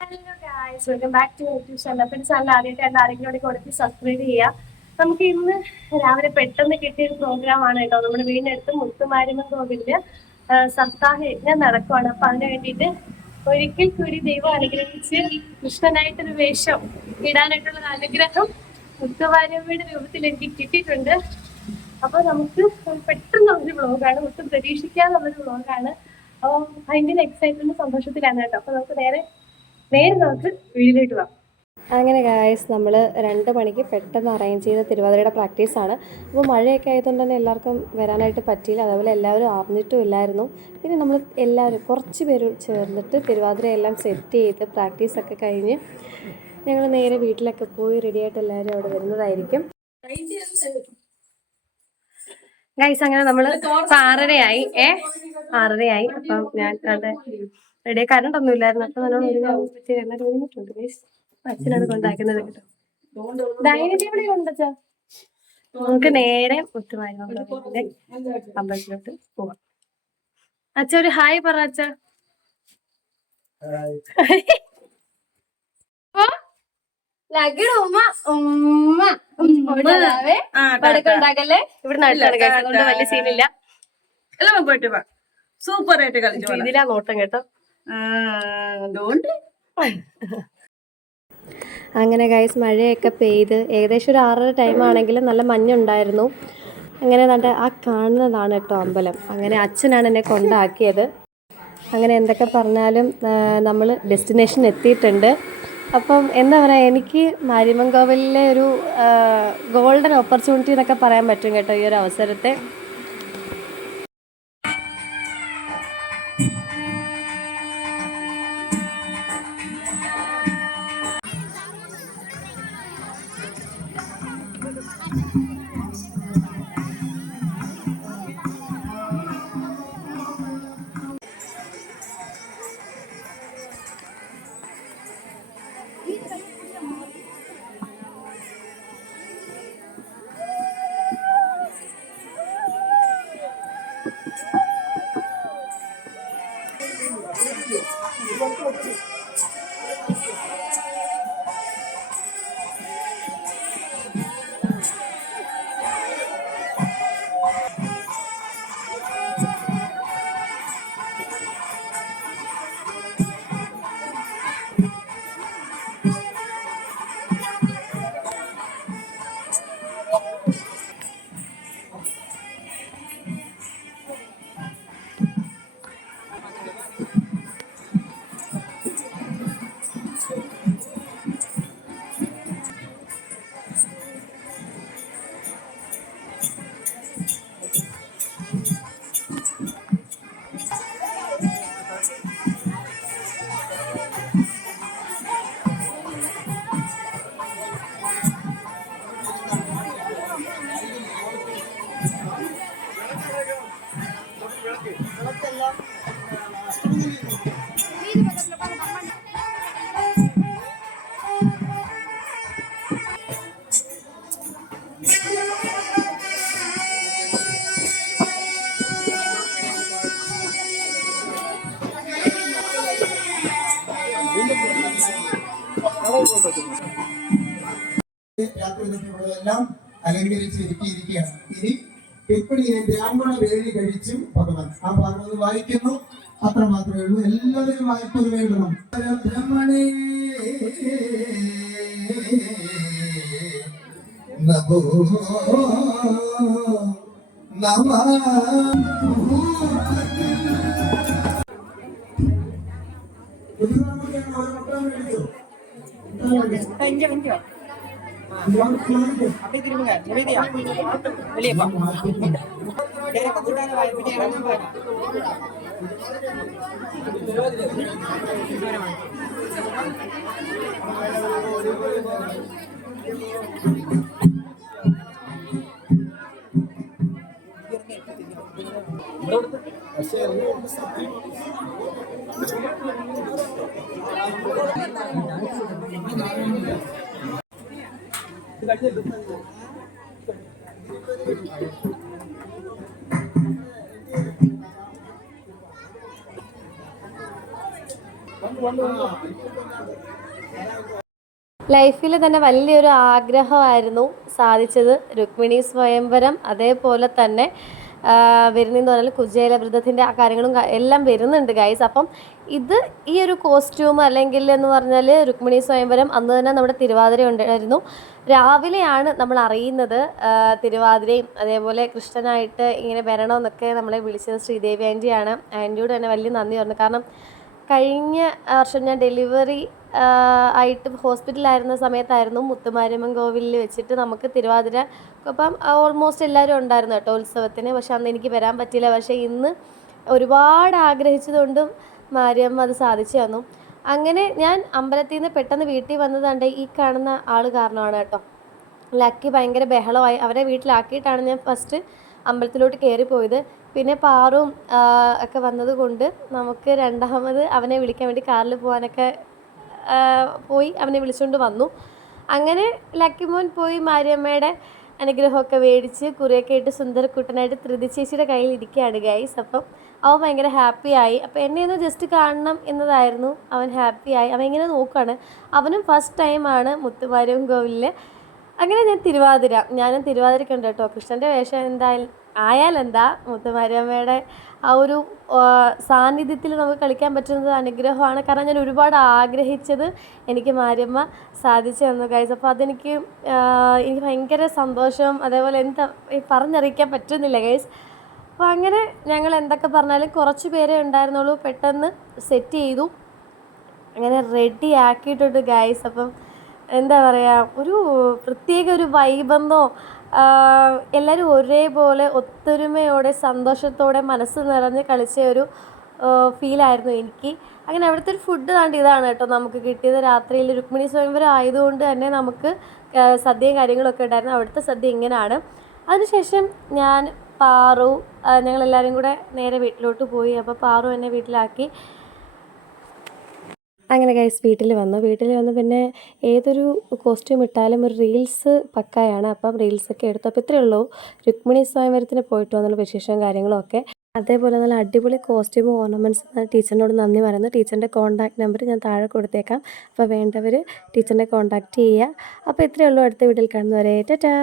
Hello guys, welcome back to YouTube channel. അപ്പോൾ channel ആദ്യമായിട്ട് ആരെങ്കിലും കൊടുത്ത് സബ്സ്ക്രൈബ് ചെയ്യുക. നമുക്ക് ഇന്ന് രാവിലെ പെട്ടെന്ന് കിട്ടിയ ഒരു പ്രോഗ്രാമാണ് കേട്ടോ. നമ്മുടെ വീടിനടുത്ത് മുത്തുമാരിയമ്മൻ കോവിലില് സപ്താഹ യജ്ഞം നടക്കുവാണ്. അപ്പൊ അതിന് വേണ്ടിയിട്ട് ഒരിക്കൽ കൂടി ദൈവം അനുഗ്രഹിച്ച് കൃഷ്ണനായിട്ടൊരു വേഷം ഇടാനായിട്ടുള്ള അനുഗ്രഹം മുത്തുമാരിയമ്മയുടെ രൂപത്തിൽ എനിക്ക് കിട്ടിയിട്ടുണ്ട്. അപ്പൊ നമുക്ക് പെട്ടെന്ന് ഒരു വ്ളോഗാണ്, ഒട്ടും പ്രതീക്ഷിക്കാതുള്ളൊരു വ്ളോഗാണ്. അപ്പം ഭയങ്കര എക്സൈറ്റ്മെന്റ് സന്തോഷത്തിലാണ് കേട്ടോ. അപ്പൊ നമുക്ക് നേരെ നമുക്ക് വീട്ടിലേക്ക് പോവാം. അങ്ങനെ ഗായ്സ്, നമ്മൾ 2 മണിക്ക് പെട്ടെന്ന് അറേഞ്ച് ചെയ്ത തിരുവാതിരയുടെ പ്രാക്ടീസാണ്. അപ്പോൾ മഴയൊക്കെ ആയതുകൊണ്ട് തന്നെ എല്ലാവർക്കും വരാനായിട്ട് പറ്റിയില്ല. അതുപോലെ എല്ലാവരും അറിഞ്ഞിട്ടും ഇല്ലായിരുന്നു. പിന്നെ നമ്മൾ എല്ലാവരും കുറച്ച് പേര് ചേർന്നിട്ട് തിരുവാതിരയെല്ലാം സെറ്റ് ചെയ്ത് പ്രാക്ടീസൊക്കെ കഴിഞ്ഞ് ഞങ്ങൾ നേരെ വീട്ടിലൊക്കെ പോയി റെഡിയായിട്ട് എല്ലാവരും അവിടെ വരുന്നതായിരിക്കും. ഗൈസ്, അങ്ങനെ നമ്മൾ 6:30 6:30 അപ്പം ഞാൻ അവിടെ റെഡി. കറണ്ട് ഒന്നും ഇല്ലായിരുന്നു. അപ്പൊ നല്ലോണം ഒരുങ്ങിയിട്ടുണ്ട് ഗൈസ്. അച്ഛനാണ് കൊണ്ടാക്കുന്നത് കേട്ടോ. ഡൈനിങ് ടേബിളിൽ കൊണ്ടുവച്ചാ നമുക്ക് നേരെ മുത്തുമാരിയമ്മന്റെ അമ്പലത്തിലോട്ട് പോവാം. അച്ഛ ഒരു ഹായ് പറ. അച്ഛ ഇവിടെ നടുത്താണ്, വലിയ സീനില്ല. സൂപ്പർ ആയിട്ട് കളിച്ചു. ഇതിലാ നോട്ടം കേട്ടോ. അങ്ങനെ ഗൈസ്, മഴയൊക്കെ പെയ്ത് ഏകദേശം ഒരു 6:30 ടൈമാണെങ്കിലും നല്ല മഞ്ഞുണ്ടായിരുന്നു. അങ്ങനെ ആ കാണുന്നതാണ് കേട്ടോ അമ്പലം. അങ്ങനെ അച്ഛനാണ് എന്നെ കൊണ്ടാക്കിയത്. അങ്ങനെ എന്തൊക്കെ പറഞ്ഞാലും നമ്മൾ ഡെസ്റ്റിനേഷൻ എത്തിയിട്ടുണ്ട്. അപ്പം എന്താ പറയുക, എനിക്ക് മാരിയമ്മൻ കോവിലിലെ ഒരു ഗോൾഡൻ ഓപ്പർച്യൂണിറ്റി എന്നൊക്കെ പറയാൻ പറ്റും കേട്ടോ ഈ ഒരു അവസരത്തെ. എല്ലാം അലങ്കരിച്ചിരിക്കുകയാണ്. ഇനി എപ്പോഴും ബ്രാഹ്മണ വേളി കഴിച്ചും ഭഗവാൻ ആ ഭാഗത്ത് വായിക്കുന്നു. അത്ര മാത്രമേ ഉള്ളൂ. എല്ലാവരും വായ്പത് വേണ്ടണം. ബ്രഹ്മണേ നമോ നമഃ. அப்படியே திரும்புங்க. நிவேதியா வெளியே பா. எனக்கு கூட்டான வாய்ப்பு இறங்க பாரு. ലൈഫിൽ തന്നെ വലിയൊരു ആഗ്രഹമായിരുന്നു സാധിച്ചത്. രുക്മിണി സ്വയംവരം, അതേപോലെ തന്നെ വരുന്നതെന്ന് പറഞ്ഞാൽ കുചേലവ്രതത്തിൻ്റെ ആ കാര്യങ്ങളും എല്ലാം വരുന്നുണ്ട് ഗൈസ്. അപ്പം ഈ ഒരു കോസ്റ്റ്യൂം അല്ലെങ്കിൽ എന്ന് പറഞ്ഞാൽ രുക്മിണി സ്വയംവരം അന്ന് തന്നെ നമ്മുടെ തിരുവാതിര ഉണ്ടായിരുന്നു. രാവിലെയാണ് നമ്മൾ അറിയുന്നത് തിരുവാതിരയും അതേപോലെ കൃഷ്ണനായിട്ട് ഇങ്ങനെ വരണമെന്നൊക്കെ നമ്മളെ വിളിച്ചത് ശ്രീദേവി ആൻറ്റിയാണ്. ആൻറ്റിയോട് തന്നെ വലിയ നന്ദി പറഞ്ഞു. കാരണം കഴിഞ്ഞ വർഷം ഞാൻ ഡെലിവറി ആയിട്ട് ഹോസ്പിറ്റലിലായിരുന്ന സമയത്തായിരുന്നു മുത്തുമാരിയമ്മൻ കോവിലിൽ വെച്ചിട്ട് നമുക്ക് തിരുവാതിര. അപ്പം ഓൾമോസ്റ്റ് എല്ലാവരും ഉണ്ടായിരുന്നു കേട്ടോ ഉത്സവത്തിന്. പക്ഷെ അന്ന് എനിക്ക് വരാൻ പറ്റിയില്ല. പക്ഷേ ഇന്ന് ഒരുപാട് ആഗ്രഹിച്ചതുകൊണ്ടും മാരിയമ്മ അത് സാധിച്ചു തന്നു. അങ്ങനെ ഞാൻ അമ്പലത്തിൽ നിന്ന് പെട്ടെന്ന് വീട്ടിൽ വന്നതാണ്ട് ഈ കാണുന്ന ആൾ കാരണമാണ് കേട്ടോ. ലക്കി ഭയങ്കര ബഹളമായി. അവരെ വീട്ടിലാക്കിയിട്ടാണ് ഞാൻ ഫസ്റ്റ് അമ്പലത്തിലോട്ട് കയറിപ്പോയത്. പിന്നെ പാറും ഒക്കെ വന്നത് കൊണ്ട് നമുക്ക് രണ്ടാമത് അവനെ വിളിക്കാൻ വേണ്ടി കാറിൽ പോകാനൊക്കെ പോയി അവനെ വിളിച്ചുകൊണ്ട് വന്നു. അങ്ങനെ ലക്കി മോൻ പോയി മാരിയമ്മയുടെ അനുഗ്രഹമൊക്കെ മേടിച്ച് കുറിയൊക്കെ ഇട്ട് സുന്ദരക്കുട്ടനായിട്ട് ധൃതി ചേച്ചിയുടെ കയ്യിൽ ഇരിക്കുകയാണ് ഗൈസ്. അപ്പം അവൻ ഭയങ്കര ഹാപ്പിയായി. അപ്പോൾ എന്നെ ഒന്ന് ജസ്റ്റ് കാണണം എന്നതായിരുന്നു. അവൻ ഹാപ്പിയായി. അവൻ ഇങ്ങനെ നോക്കുകയാണ്. അവനും ഫസ്റ്റ് ടൈമാണ് മുത്തുമാരിയമ്മൻ കോവിലിൽ. അങ്ങനെ ഞാനും തിരുവാതിരക്കുണ്ട് കേട്ടോ. കൃഷ്ണൻ്റെ വേഷം എന്തായാലും ആയാലെന്താ, മുത്തുമാരിയമ്മയുടെ ആ ഒരു സാന്നിധ്യത്തിൽ നമുക്ക് കളിക്കാൻ പറ്റുന്നത് അനുഗ്രഹമാണ്. കാരണം ഞാൻ ഒരുപാട് ആഗ്രഹിച്ചത് എനിക്ക് മാരിയമ്മ സാധിച്ചു തന്നു ഗൈസ്. അപ്പോൾ അതെനിക്ക് ഭയങ്കര സന്തോഷം. അതേപോലെ എന്താ പറഞ്ഞറിയിക്കാൻ പറ്റുന്നില്ല ഗൈസ്. അപ്പോൾ അങ്ങനെ ഞങ്ങൾ എന്തൊക്കെ പറഞ്ഞാലും കുറച്ച് പേരേ ഉണ്ടായിരുന്നുള്ളൂ. പെട്ടെന്ന് സെറ്റ് ചെയ്തു, അങ്ങനെ റെഡി ആക്കിയിട്ടുണ്ട് ഗൈസ്. അപ്പം എന്താ പറയുക, ഒരു പ്രത്യേക ഒരു വൈബെന്നോ എല്ലാവരും ഒരേപോലെ ഒത്തൊരുമയോടെ സന്തോഷത്തോടെ മനസ്സ് നിറഞ്ഞ് കളിച്ച ഒരു ഫീലായിരുന്നു എനിക്ക്. അങ്ങനെ അവിടുത്തെ ഒരു ഫുഡ് ഇതാണ് കേട്ടോ നമുക്ക് കിട്ടിയത്. രാത്രിയിൽ രുക്മിണി സ്വയംവരം ആയതുകൊണ്ട് തന്നെ നമുക്ക് സദ്യയും കാര്യങ്ങളൊക്കെ ഉണ്ടായിരുന്നു. അവിടുത്തെ സദ്യ ഇങ്ങനെയാണ്. അതിനുശേഷം ഞാൻ പാറു ഞങ്ങളെല്ലാവരും കൂടെ നേരെ വീട്ടിലോട്ട് പോയി. അപ്പോൾ പാറു എന്നെ വീട്ടിലാക്കി. അങ്ങനെ ഗൈസ് വീട്ടിൽ വന്നു പിന്നെ ഏതൊരു കോസ്റ്റ്യൂം ഇട്ടാലും ഒരു റീൽസ് പക്കായാണ്. അപ്പം റീൽസൊക്കെ എടുത്തു. അപ്പോൾ ഇത്രയേ ഉള്ളൂ രുക്മിണി സ്വയംവരത്തിന് പോയിട്ട് വന്നുള്ള വിശേഷവും കാര്യങ്ങളും ഒക്കെ. അതേപോലെ നല്ല അടിപൊളി കോസ്റ്റ്യൂമും ഓർണമെൻറ്റ്സ് ടീച്ചറിനോട് നന്ദി പറയുന്നു. ടീച്ചറിൻ്റെ കോൺടാക്ട് നമ്പർ ഞാൻ താഴെ കൊടുത്തേക്കാം. അപ്പോൾ വേണ്ടവർ ടീച്ചറിനെ കോൺടാക്റ്റ് ചെയ്യുക. അപ്പോൾ ഇത്രയേ ഉള്ളൂ. അടുത്ത വീട്ടിൽ കാണുന്നവരെ ടാറ്റാ.